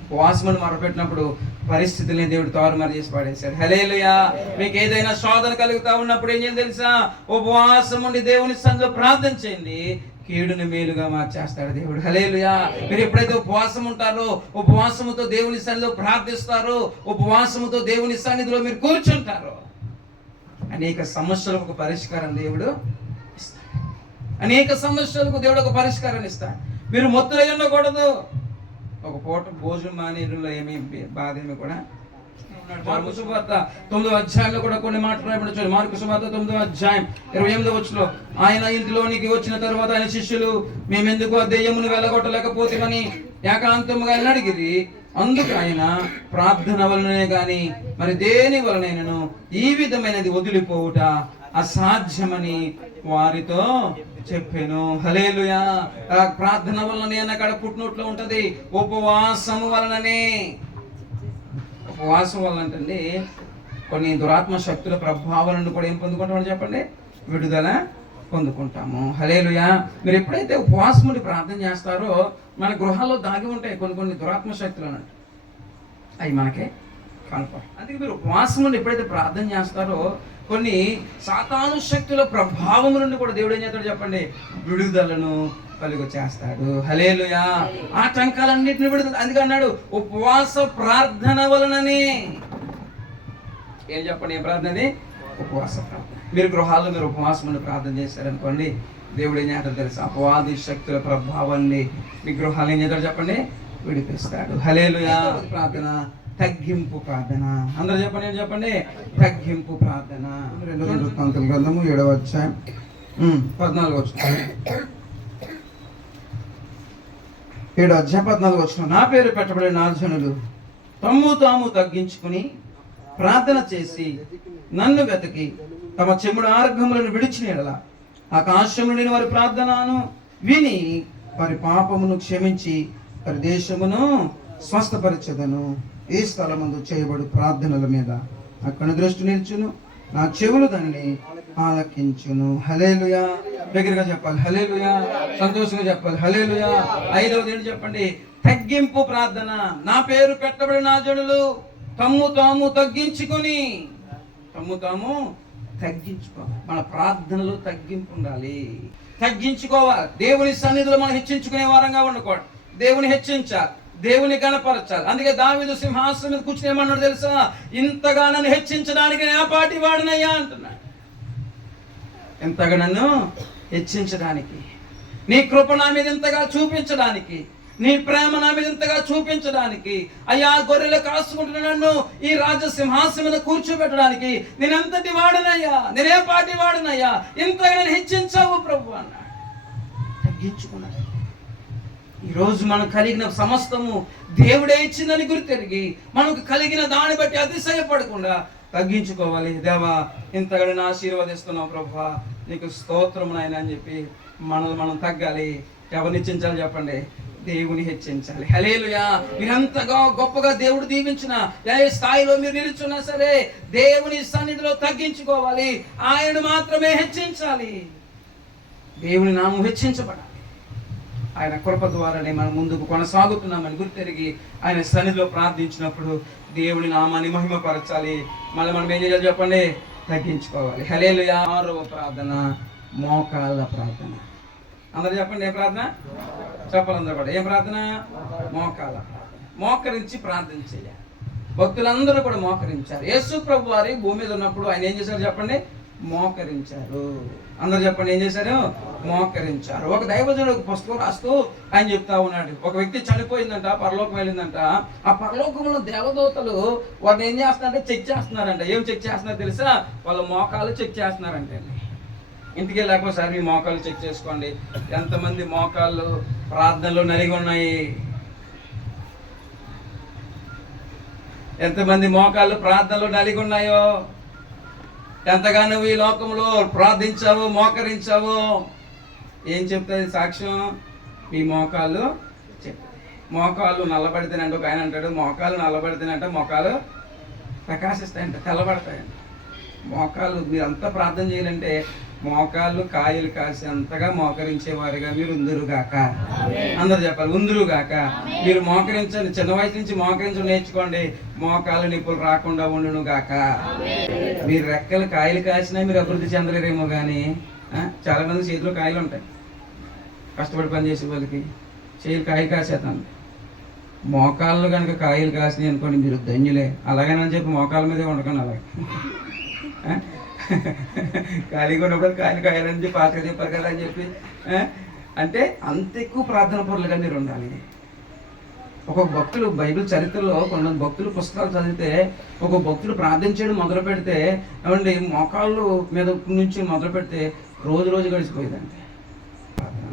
ఉపవాసమును మొరపెట్టినప్పుడు పరిస్థితుల్ని దేవుడు తారుమారు చేసి పడేశాడు. హల్లెలూయా. మీకు ఏదైనా శోధన కలుగుతా ఉన్నప్పుడు ఏం చేయాలి తెలుసా? ఉపవాసం ఉండి దేవుని సన్నిధిలో ప్రార్థన చేయండి, కీడుని మేలుగా మార్చేస్తాడు దేవుడు. హల్లెలూయా. మీరు ఎప్పుడైతే ఉపవాసం ఉంటారో, ఉపవాసముతో దేవుని సన్నిధిలో ప్రార్థిస్తారో, ఉపవాసముతో దేవుని సన్నిధిలో మీరు కూర్చుంటారో, అనేక సమస్యలకు ఒక పరిష్కారం దేవుడు ఇస్తాడు. అనేక సమస్యలకు దేవుడు ఒక పరిష్కారాన్ని ఇస్తాడు. మీరు మొత్తులై ఉండకూడదు. ఒక పూట భోజనం మానేరులో ఏమీ బాధ ఏమి కూడా. మార్కు సువార్త 9వ అధ్యాయంలో కూడా కొన్ని మాటలు రాయబడి. మార్కు సువార్త 9వ అధ్యాయం 28వ వచనంలో, ఆయన ఇంటిలోనికి వచ్చిన తర్వాత ఆయన శిష్యులు మేమెందుకు ఆ దెయ్యమును వెళ్ళగొట్టలేకపోతేమని ఏకాంతముగా అడిగిరి. అందుకు ఆయన ప్రార్థన వలననే గాని మరి దేని వలనైనను ఈ విధమైనది వదిలిపోవుట అసాధ్యమని వారితో చెప్పాను. హల్లెలూయా. ప్రార్థన వలననే అక్కడ పుట్టినట్లు ఉంటది. ఉపవాసము వలననే. ఉపవాసం వలన అంటే కొన్ని దురాత్మ శక్తుల ప్రభావం నుండి కూడా ఏం పొందుకుంటామని చెప్పండి? విడుదల పొందుకుంటాము. హల్లెలూయా. మీరు ఎప్పుడైతే ఉపవాసం నుండి ప్రార్థన చేస్తారో మన గృహాల్లో దాగి ఉంటాయి కొన్ని దురాత్మ శక్తులు అన్నట్టు. అవి మనకే కనపడవు. అందుకే మీరు ఉపవాసం నుండి ఎప్పుడైతే ప్రార్థన చేస్తారో కొన్ని సాతాను శక్తుల ప్రభావం నుండి కూడా దేవుడు ఏం చేస్తాడు చెప్పండి? విడుదలను కలుగ చేస్తాడు. హల్లెలూయా. ఆటంకాలన్నింటిని విడుదల. అందుకే అన్నాడు ఉపవాస ప్రార్థన వలననే. ఏం చెప్పండి? ఏం ప్రార్థన అది? ఉపవాస ప్రార్థన. మీరు గృహాల్లో మీరు ఉపవాసం నుండి ప్రార్థన చేశారనుకోండి, దేవుడు ఏం చేస్తాడు తెలుసా? అపవాది శక్తుల ప్రభావాన్ని మీ గృహాలు ఏం చేస్తాడు చెప్పండి? విడిపిస్తాడు. హల్లెలూయా. ప్రార్థన తగ్గింపు ప్రార్థన. అందరూ చెప్పండి, ఏం చెప్పండి? తగ్గింపు ప్రార్థన. 2 వృత్తాంతముల గ్రంథము 7వ అధ్యాయం 14వ వచనం. 7:14 నా పేరు పెట్టబడిన నా జనులు తమ్ము తాము తగ్గించుకుని ప్రార్థన చేసి నన్ను వెతకి తమ చెముడు ఆర్గములను విడిచిన ఎడల ఆకాశమును నేను వారి ప్రార్థనను విని వారి పాపమును క్షమించి వారి దేశమును స్వస్థపరచదను. ఈ స్థలమందు చేయబడు ప్రార్థనల మీద నా కను దృష్టి నిల్చును, నా చెవులు దాన్ని ఆలకించును. హల్లెలూయా. దగ్గరగా చెప్పాలి హల్లెలూయా. సంతోషంగా చెప్పాలి హల్లెలూయా. 5వది ఏంటి చెప్పండి? తగ్గింపు ప్రార్థన. నా పేరు పెట్టబడిన నా జనులు తమ్ము తాము తగ్గించుకొని, తమ్ము తాము తగ్గించుకోవాలి. మన ప్రార్థనలో తగ్గింపు ఉండాలి, తగ్గించుకోవాలి. దేవుని సన్నిధిలో మనం హెచ్చించుకునే వారంగా ఉండకూడదు. దేవుని హెచ్చించాలి, దేవుని గణపరచాలి. అందుకే దావీదు సింహాసనం మీద కూర్చుని ఏమన్నాడు తెలుసా? ఇంతగా నన్ను హెచ్చించడానికి నా పాటి వాడినయ్యా అంటున్నాడు. ఇంతగా నన్ను హెచ్చించడానికి, నీ కృప నా మీద ఇంతగా చూపించడానికి, నీ ప్రేమ నా మీద ఇంతగా చూపించడానికి, అయ్యా గొర్రెలు కాసుకుంటున్న నన్ను ఈ రాజసింహాసనం మీద కూర్చోబెట్టడానికి నేనెంతటి వాడనయ్యా, నేనే పాటి వాడనయ్యా, ఇంతగా నేను హెచ్చించావు ప్రభు అన్నాడు. తగ్గించుకున్నాడు. ఈరోజు మనకు కలిగిన సమస్తము దేవుడే ఇచ్చిందని గుర్తెరిగి మనకు కలిగిన దాన్ని బట్టి అతిశయపడకుండా తగ్గించుకోవాలి. దేవా ఇంతగా నేను ఆశీర్వదిస్తున్నావు ప్రభువా, నీకు స్తోత్రం నాయన అని చెప్పి మనం తగ్గాలి. ఎవరిని హెచ్చించాలి చెప్పండి? దేవుని హెచ్చించాలి. హల్లెలూయా. మీరంతగా గొప్పగా దేవుడు దీవించిన ఏ స్థాయిలో మీరు నిలుచున్నా సరే దేవుని సన్నిధిలో తగ్గించుకోవాలి. ఆయన మాత్రమే హెచ్చించాలి. దేవుని నామం హెచ్చించబడాలి. ఆయన కృప ద్వారానే మనం ముందుకు కొనసాగుతున్నామని గుర్తెరిగి ఆయన సన్నిధిలో ప్రార్థించినప్పుడు దేవుని నామాన్ని మహిమపరచాలి. మళ్ళీ మనం ఏం చేయాలి చెప్పండి? తగ్గించుకోవాలి. హల్లెలూయా. 6వ ప్రార్థన మోకాళ్ళ ప్రార్థన. అందరూ చెప్పండి ఏం ప్రార్థన? చెప్పాలి అందరూ కూడా. ఏం ప్రార్థన? మోకాళ్ళ ప్రార్థన. మోకరించి ప్రార్థన చేయాలి. భక్తులందరూ కూడా మోకరించారు. యేసు ప్రభు వారి భూమి మీద ఉన్నప్పుడు ఆయన ఏం చేశారు చెప్పండి? మోకరించారు. అందరూ చెప్పండి ఏం చేశారు? మోకరించారు. ఒక దైవజనుడు ఒక పుస్తకం రాస్తూ ఆయన చెప్తా ఉన్నాడు. ఒక వ్యక్తి చనిపోయిందంట, పరలోకం వెళ్ళిందంట. ఆ పరలోకంలో దేవదూతలు వారిని ఏం చేస్తున్నారంటే చెక్ చేస్తున్నారంట. ఏం చెక్ చేస్తున్నారు తెలుసా? వాళ్ళ మోకాలు చెక్ చేస్తున్నారంటే. ఇంటికి వెళ్ళాక ఒకసారి మీ మోకాలు చెక్ చేసుకోండి. ఎంతమంది మోకాళ్ళు ప్రార్థనలో నలిగి ఉన్నాయి? ఎంతమంది మోకాళ్ళు ప్రార్థనలో నలిగి ఉన్నాయో? ఎంతగా నువ్వు ఈ లోకంలో ప్రార్థించావు, మోకరించావు? ఏం చెప్తుంది సాక్ష్యం? మీ మోకాళ్ళు చెప్తాయి. మోకాళ్ళు నల్లబడితేనంటే ఒక ఆయన అంటాడు, మోకాళ్ళు నల్లబడితేనంటే మోకాలు ప్రకాశిస్తాయంట, తెల్లబడతాయంట. మోకాళ్ళు మీరు అంతా ప్రార్థన చేయాలంటే మోకాళ్ళు కాయలు కాసి అంతగా మోకరించేవారుగా మీరు ఉందురుగాక. అందరు చెప్పాలి ఉందురుగాక. మీరు మోకరించండి, చిన్న వయసు నుంచి మోకరించడం నేర్చుకోండి. మోకాళ్ళు నిప్పులు రాకుండా ఉండును గాక. మీరు రెక్కలు కాయలు కాసినా మీరు అభివృద్ధి చెందలేరేమో కానీ చాలా మంది చేతిలో కాయలు ఉంటాయి. కష్టపడి పని చేసే వాళ్ళకి చేతులు కాయలు కాసేస్తాను. మోకాళ్ళు కనుక కాయలు కాసినాయి అనుకోండి మీరు ధన్యులే. అలాగేనని చెప్పి మోకాళ్ళ మీదే ఉండకండి. అలాగే ఖాళీగా ఉన్నప్పుడు కాయలు కాయాలని చెప్పి పాత్ర చెప్పారు కదా అని చెప్పి అంటే అంత ఎక్కువ ప్రార్థన పరులుగా మీరు ఉండాలి. ఒక భక్తులు బైబిల్ చరిత్రలో కొంతమంది భక్తులు పుస్తకాలు చదివితే ఒక భక్తులు ప్రార్థన చేయడం మొదలు పెడితే ఏమండి మోకాళ్ళు మీద నుంచి మొదలు పెడితే రోజు గడిచిపోయేదండి.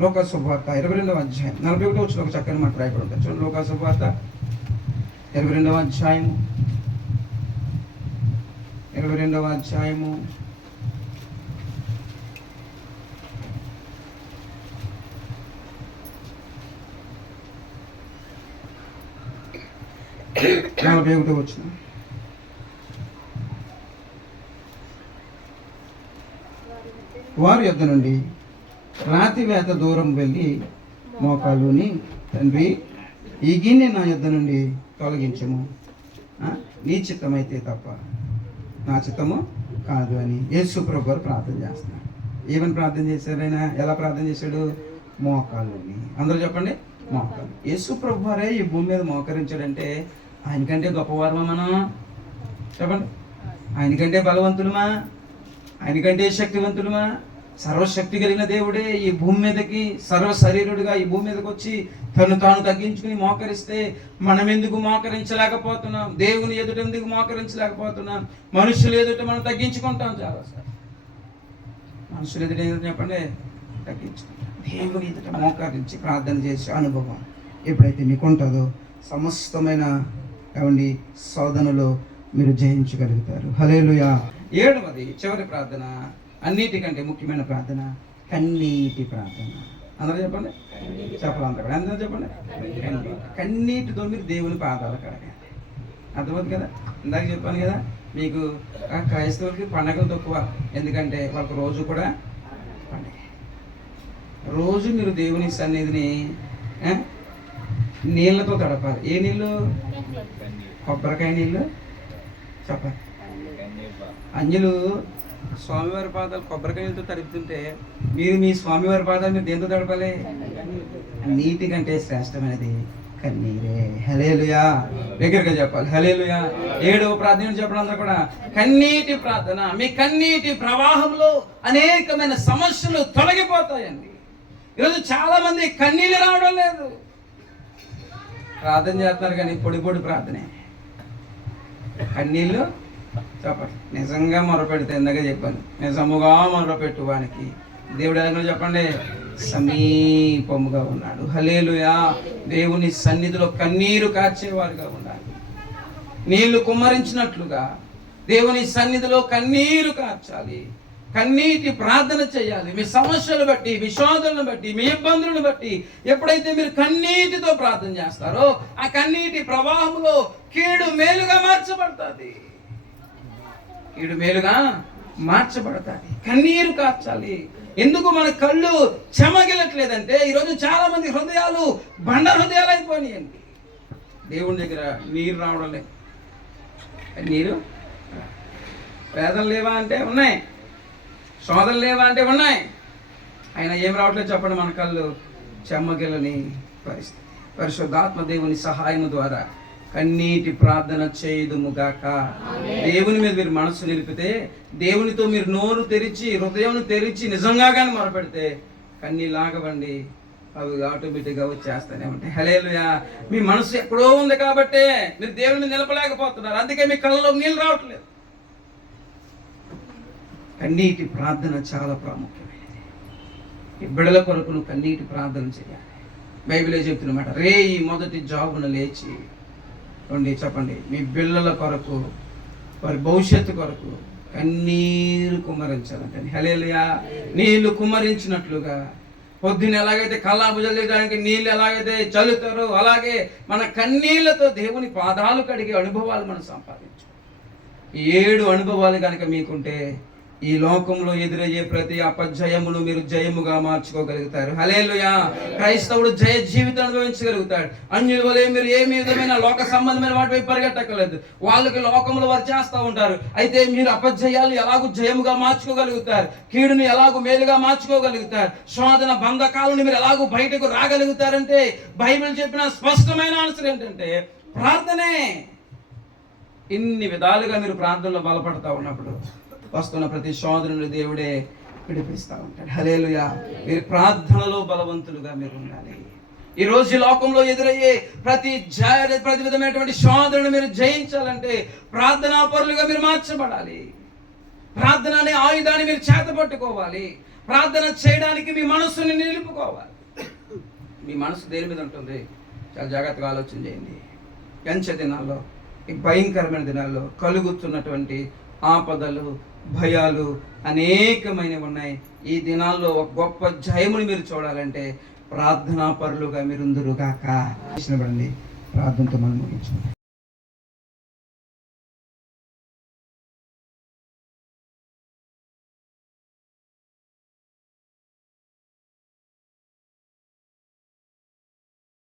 లోకా శుభవార్త 22వ అధ్యాయం 41 వచ్చిన ఒక చక్కని మాట రాయబడి ఉంటుంది. చూడండి లోకా శుభవార్త 22వ అధ్యాయము 22వ అధ్యాయము 41వ వచనం. వారి యొద్ద నుండి రాతి వేత దూరం వెళ్ళి మోకాలుని, తండ్రి ఈ గిన్నె నా యొద్ద నుండి తొలగించము, నీ చిత్తమైతే తప్ప నా చిత్తము కాదు అని యేసు ప్రభు గారు ప్రార్థన చేస్తున్నాడు. ఏమని ప్రార్థన చేశారు ఆయన? ఎలా ప్రార్థన చేశాడు? మోకాలుని. అందరూ చెప్పండి మోకాలు. యేసు ప్రభు వారే ఈ భూమి మీద మోకరించాడంటే ఆయనకంటే గొప్పవారమా మనం? చెప్పండి. ఆయనకంటే బలవంతులమా? ఆయనకంటే శక్తివంతులమా? సర్వశక్తి కలిగిన దేవుడే ఈ భూమి మీదకి సర్వ శరీరుడిగా ఈ భూమి మీదకి వచ్చి తను తాను తగ్గించుకుని మోకరిస్తే మనం ఎందుకు మోకరించలేకపోతున్నాం? దేవుని ఎదుట ఎందుకు మోకరించలేకపోతున్నాం? మనుషులు ఎదుట మనం తగ్గించుకుంటాం. చాలాసార్లు మనుషులు ఎదుట ఏదో చెప్పండి తగ్గించుకుంటాం. దేవుని ఎదుట మోకరించి ప్రార్థన చేసే అనుభవం ఎప్పుడైతే మీకు ఉంటుందో సమస్తమైన ఏమండి శోధనలో మీరు జయించగలుగుతారు. హల్లెలూయా. 7వది చివరి ప్రార్థన, అన్నిటికంటే ముఖ్యమైన ప్రార్థన, కన్నీటి ప్రార్థన. అందరూ చెప్పండి, చెప్పాలి అందరూ చెప్పండి. కన్నీటితో మీరు దేవుని పాదాలు కడగండి. అర్థమవుతుంది కదా. ఇందాక చెప్పాను కదా, మీకు క్రైస్తవులకి పండగలు తక్కువ, ఎందుకంటే వాళ్ళకి రోజు కూడా పండగ. రోజు మీరు దేవుని సన్నిధిని నీళ్ళతో తడపాలి. ఏ నీళ్ళు? కొబ్బరికాయ నీళ్ళు. చెప్పండి. అంజలు స్వామివారి పాదాలు కొబ్బరికాయ నీళ్ళతో తడుపుతుంటే మీరు మీ స్వామివారి పాదాలు మీరు దేంతో తడపాలి? నీటి కంటే శ్రేష్టమైనది కన్నీరే. హల్లెలూయా. దగ్గరగా చెప్పాలి హల్లెలూయా. 7వ ప్రార్థన చెప్పడం అందరూ కూడా కన్నీటి ప్రార్థన. మీ కన్నీటి ప్రవాహంలో అనేకమైన సమస్యలు తొలగిపోతాయండి. ఈరోజు చాలా మంది కన్నీళ్ళు రావడం లేదు, ప్రార్థన చేస్తున్నారు కానీ పొడి పొడి ప్రార్థనే. కన్నీళ్ళు చెప్పండి. నిజంగా మొరపెడితే ఇందాక చెప్పాను, నిజముగా మొరపెట్టు వానికి దేవుడు ఎలాగో చెప్పండి, సమీపముగా ఉన్నాడు. హల్లెలూయా. దేవుని సన్నిధిలో కన్నీరు కార్చేవారుగా ఉండాలి. నీళ్లు కుమ్మరించినట్లుగా దేవుని సన్నిధిలో కన్నీరు కార్చాలి. కన్నీటి ప్రార్థన చేయాలి. మీ సమస్యలు బట్టి, మీ శోధనను బట్టి, మీ ఇబ్బందులను బట్టి ఎప్పుడైతే మీరు కన్నీటితో ప్రార్థన చేస్తారో ఆ కన్నీటి ప్రవాహంలో కీడు మేలుగా మార్చబడుతుంది. కీడు మేలుగా మార్చబడతాయి. కన్నీరు కార్చాలి. ఎందుకు మన కళ్ళు చెమగిలట్లేదంటే ఈరోజు చాలా మంది హృదయాలు బండ హృదయాలు అయిపోయినాయండి. దేవుని దగ్గర నీరు రావడం లేదు. నీరు వేదన లేవా అంటే ఉన్నాయి, శోధన లేవా అంటే ఉన్నాయి, అయినా ఏం రావట్లేదు చెప్పండి. మన కళ్ళు చెమ్మగిలని పరిస్థితి. పరిశుద్ధాత్మ దేవుని సహాయం ద్వారా కన్నీటి ప్రార్థన చేయుదుముగాక. దేవుని మీద మీరు మనసు నిలిపితే, దేవునితో మీరు నోరు తెరిచి హృదయం తెరిచి నిజంగా కానీ మొరపెడితే కన్నీళ్ళు ఆగవండి, అవి ఆటోమేటిక్గా వచ్చేస్తానే ఉంటాయి. హల్లెలూయా. మీ మనసు ఎక్కడో ఉంది కాబట్టే మీరు దేవుని నిలపలేకపోతున్నారు, అందుకే మీ కళ్ళలో నీళ్ళు రావట్లేదు. కన్నీటి ప్రార్థన చాలా ప్రాముఖ్యమైనది. ఈ బిడ్డల కొరకు నువ్వు కన్నీటి ప్రార్థన చేయాలి. బైబిలే చెప్తున్నమాట, రేయి మొదటి జాబున లేచి చెప్పండి, మీ పిల్లల కొరకు, వారి భవిష్యత్తు కొరకు కన్నీరు కుమ్మరించాలంటే. హల్లెలూయా. నీళ్లు కుమ్మరించినట్లుగా పొద్దున్న ఎలాగైతే కల్లాపుజలు చేయడానికి నీళ్ళు ఎలాగైతే చల్లుతారో అలాగే మన కన్నీళ్లతో దేవుని పాదాలు కడిగే అనుభవాలు మనం సంపాదించాలి. 7 అనుభవాలు కనుక మీకుంటే ఈ లోకంలో ఎదురయ్యే ప్రతి అపజయమును మీరు జయముగా మార్చుకోగలుగుతారు. హల్లెలూయా. క్రైస్తవుడు జయ జీవితం అనుభవించగలుగుతాడు. అన్యుల వలె మీరు ఏమి విధమైన లోక సంబంధమైన వాటి వైపు పరిగెట్టకలేదు. వాళ్ళకి లోకంలో వారు చేస్తూ ఉంటారు, అయితే మీరు అపజయాలు ఎలాగూ జయముగా మార్చుకోగలుగుతారు, కీడుని ఎలాగూ మేలుగా మార్చుకోగలుగుతారు, శోధన బంధకాలను మీరు ఎలాగూ బయటకు రాగలుగుతారంటే బైబిల్ చెప్పిన స్పష్టమైన ఆన్సర్ ఏంటంటే ప్రార్థనే. ఇన్ని విధాలుగా మీరు ప్రార్థనలో బలపడతా ఉన్నప్పుడు వస్తున్న ప్రతి శోధనను దేవుడే విడిపిస్తూ ఉంటాడు. హల్లెలూయా. మీరు ప్రార్థనలో బలవంతులుగా మీరు ఉండాలి. ఈ రోజు లోకంలో ఎదురయ్యే ప్రతి విధమైనటువంటి శోధనను మీరు జయించాలంటే ప్రార్థనా పరులుగా మీరు మార్చబడాలి. ప్రార్థన అనే ఆయుధాన్ని మీరు చేతపట్టుకోవాలి. ప్రార్థన చేయడానికి మీ మనస్సుని నిలుపుకోవాలి. మీ మనసు దేని మీద ఉంటుంది? చాలా జాగ్రత్తగా ఆలోచన చేయండి. ఎంచే దినాల్లో, ఈ భయంకరమైన దినాల్లో కలుగుతున్నటువంటి ఆపదలు, భయాలు అనేకమైనవి ఉన్నాయి. ఈ దినాల్లో ఒక గొప్ప జయముని మీరు చూడాలంటే ప్రార్థనా పరులుగా మీరుందురుగాక. ప్రార్థనతో మనం ముగించుకుందాం.